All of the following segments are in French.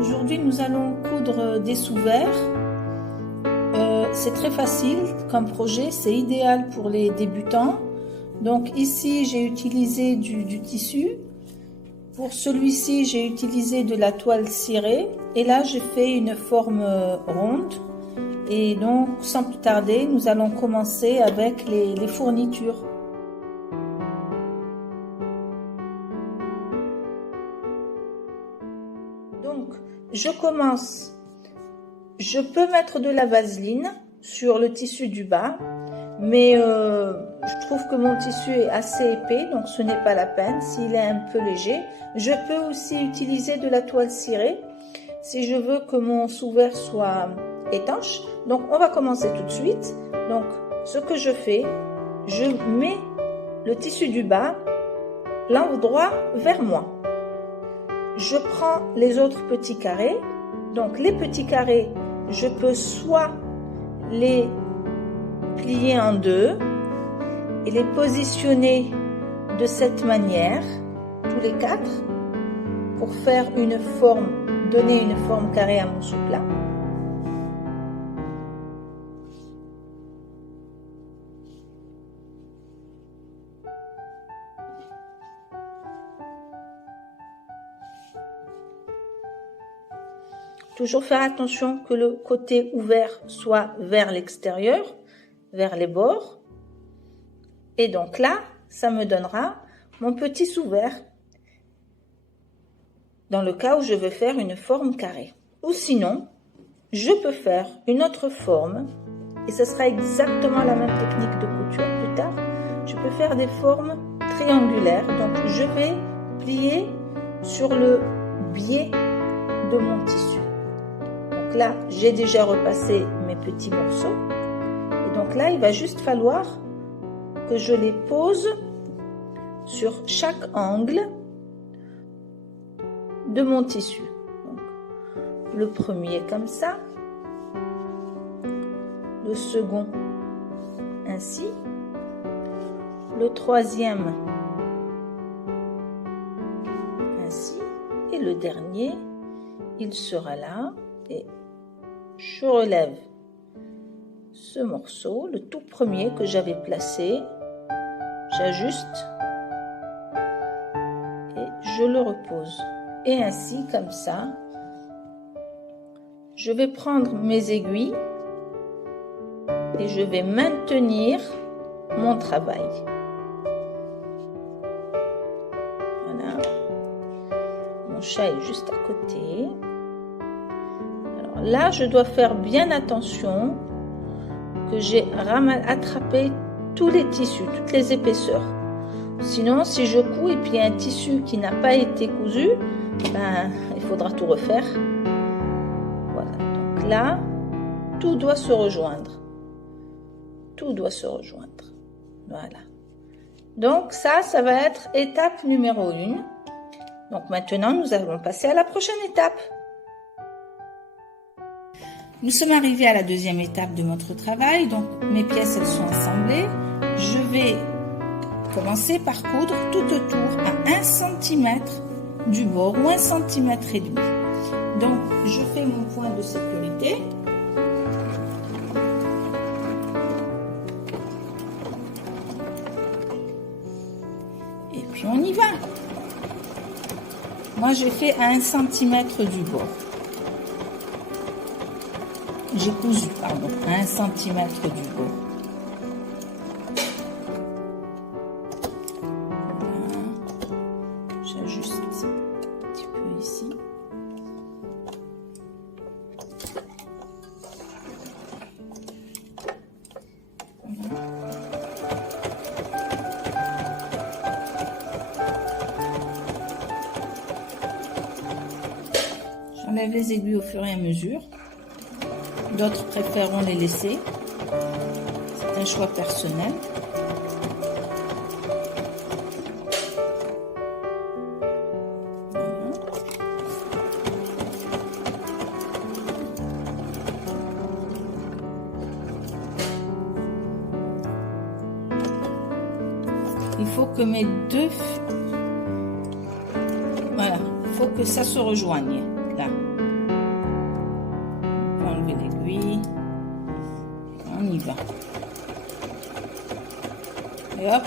Aujourd'hui, nous allons coudre des sous-verres. C'est très facile comme projet, c'est idéal pour les débutants. Donc ici, j'ai utilisé du tissu. Pour celui-ci, j'ai utilisé de la toile cirée. Et là, j'ai fait une forme ronde. Et donc, sans plus tarder, nous allons commencer avec les fournitures. Donc, je commence. Je peux mettre de la vaseline sur le tissu du bas, mais je trouve que mon tissu est assez épais, donc ce n'est pas la peine s'il est un peu léger. Je peux aussi utiliser de la toile cirée si je veux que mon sous-verre soit étanche. Donc, on va commencer tout de suite. Donc, ce que je fais, je mets le tissu du bas l'endroit vers moi. Je prends les autres petits carrés. Donc, les petits carrés, je peux soit les plier en deux et les positionner de cette manière, tous les quatre, pour faire une forme, donner une forme carrée à mon sous-plat. Toujours faire attention que le côté ouvert soit vers l'extérieur, vers les bords. Et donc là, ça me donnera mon petit sous-verre dans le cas où je veux faire une forme carrée. Ou sinon, je peux faire une autre forme et ce sera exactement la même technique de couture plus tard. Je peux faire des formes triangulaires. Donc je vais plier sur le biais de mon tissu. Donc là, j'ai déjà repassé mes petits morceaux. Et donc là, il va juste falloir que je les pose sur chaque angle de mon tissu. Donc, le premier comme ça, le second ainsi, le troisième ainsi, et le dernier, il sera là. Et je relève ce morceau, le tout premier que j'avais placé, j'ajuste et je le repose. Et ainsi, comme ça, je vais prendre mes aiguilles et je vais maintenir mon travail. Voilà. Mon chat est juste à côté. Alors là, je dois faire bien attention que j'ai attrapé tous les tissus, toutes les épaisseurs. Sinon, si je couds et puis il y a un tissu qui n'a pas été cousu, ben, il faudra tout refaire. Voilà, donc là, tout doit se rejoindre. Tout doit se rejoindre. Voilà. Donc ça va être étape numéro 1. Donc maintenant, nous allons passer à la prochaine étape. Nous sommes arrivés à la deuxième étape de notre travail. Donc mes pièces, elles sont assemblées. Je vais commencer par coudre tout autour à 1 cm du bord ou 1,5 cm. Donc je fais mon point de sécurité. Et puis on y va. Moi j'ai fait à 1 cm du bord. J'ai cousu, pardon, à 1 cm du bord. J'ajuste un petit peu ici. Voilà. J'enlève les aiguilles au fur et à mesure. D'autres préféreront les laisser. C'est un choix personnel. Il faut que mes voilà, il faut que ça se rejoigne là. puis on y va. Et hop,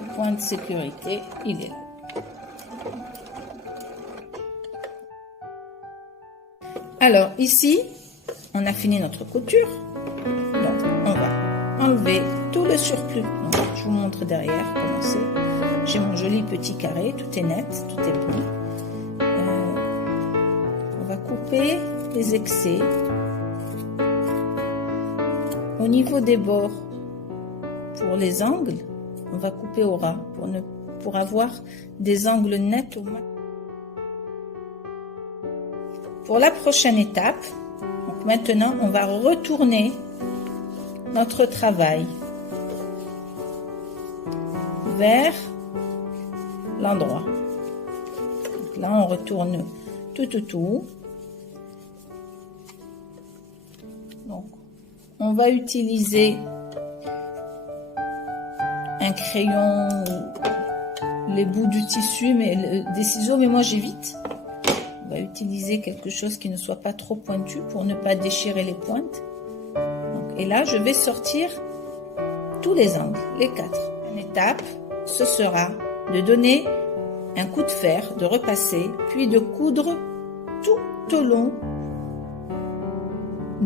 le point de sécurité, il est là. Alors ici, on a fini notre couture. Donc on va enlever tout le surplus. Donc, je vous montre derrière comment c'est. J'ai mon joli petit carré, tout est net, tout est poli. On va couper les excès. Au niveau des bords, pour les angles, on va couper au ras pour avoir des angles nets au maximum. Pour la prochaine étape, donc maintenant on va retourner notre travail vers l'endroit. Là on retourne tout. Donc on va utiliser un crayon ou les bouts du tissu, mais des ciseaux, mais moi j'évite. On va utiliser quelque chose qui ne soit pas trop pointu pour ne pas déchirer les pointes. Donc, et là, je vais sortir tous les angles, les 4. Une étape, ce sera de donner un coup de fer, de repasser, puis de coudre tout au long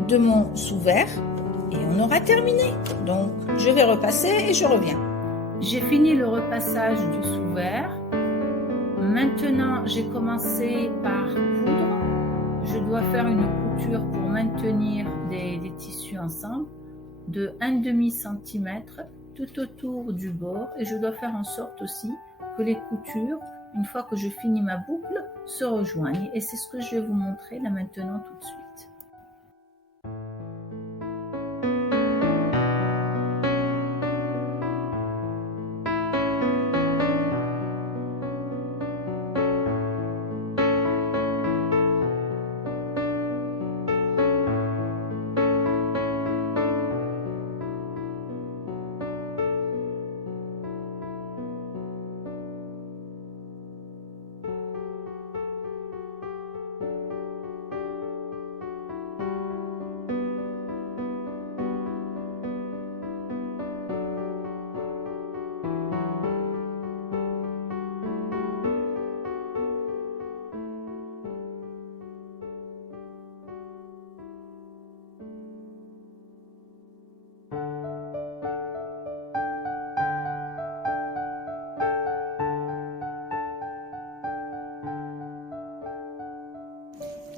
de mon sous-vert et on aura terminé. Donc, je vais repasser et je reviens. J'ai fini le repassage du sous-vert. Maintenant, j'ai commencé par coudre. Je dois faire une couture pour maintenir des tissus ensemble de 1,5 cm tout autour du bord et je dois faire en sorte aussi que les coutures, une fois que je finis ma boucle, se rejoignent et c'est ce que je vais vous montrer là maintenant tout de suite.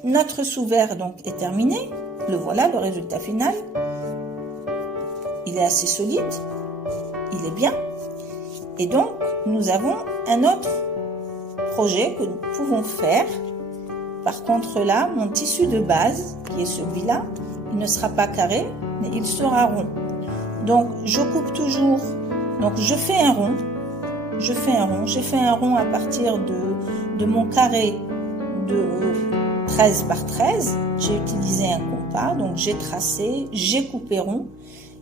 Notre sous-vert donc est terminé. Le voilà, le résultat final. Il est assez solide. Il est bien. Et donc, nous avons un autre projet que nous pouvons faire. Par contre, là, mon tissu de base, qui est celui-là, il ne sera pas carré, mais il sera rond. Donc, je coupe toujours. Donc, je fais un rond. J'ai fait un rond à partir de mon carré de 13 par 13, j'ai utilisé un compas, donc j'ai tracé, j'ai coupé rond.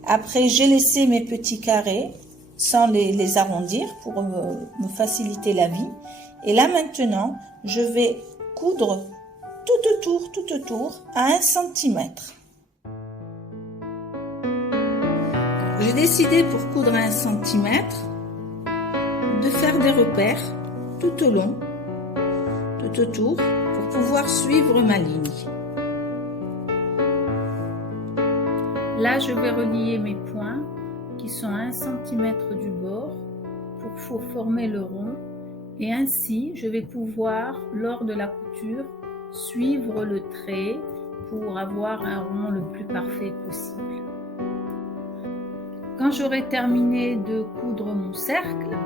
Après, j'ai laissé mes petits carrés sans les arrondir pour me faciliter la vie. Et là, maintenant, je vais coudre tout autour à 1 cm. J'ai décidé pour coudre à 1 cm de faire des repères tout au long, tout autour, pour pouvoir suivre ma ligne. Là, je vais relier mes points qui sont à 1 cm du bord pour former le rond et ainsi, je vais pouvoir, lors de la couture, suivre le trait pour avoir un rond le plus parfait possible. Quand j'aurai terminé de coudre mon cercle,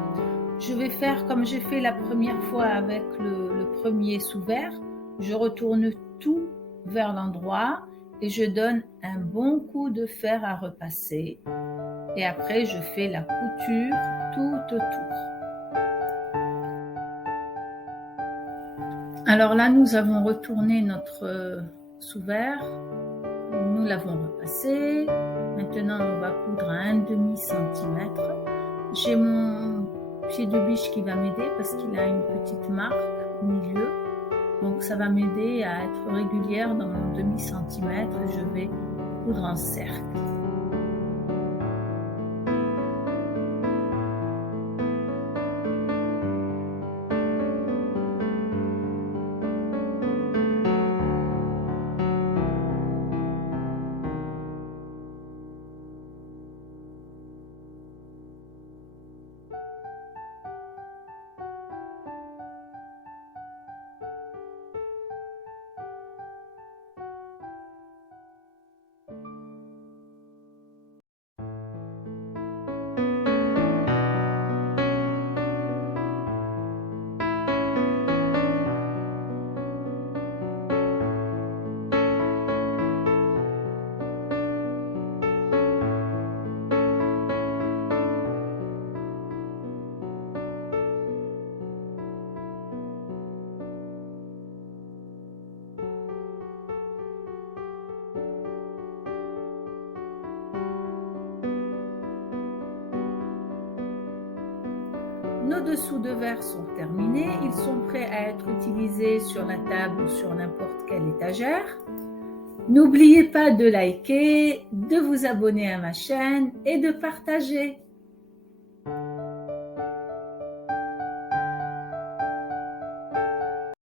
je vais faire comme j'ai fait la première fois avec le premier sous-vert. Je retourne tout vers l'endroit et je donne un bon coup de fer à repasser. Et après, je fais la couture tout autour. Alors là, nous avons retourné notre sous-vert. Nous l'avons repassé. Maintenant, on va coudre à 1,5 cm. J'ai mon pied de biche qui va m'aider parce qu'il a une petite marque au milieu. Donc ça va m'aider à être régulière dans mon demi-centimètre et je vais coudre en cercle. Nos dessous de verre sont terminés, ils sont prêts à être utilisés sur la table ou sur n'importe quelle étagère. N'oubliez pas de liker, de vous abonner à ma chaîne et de partager.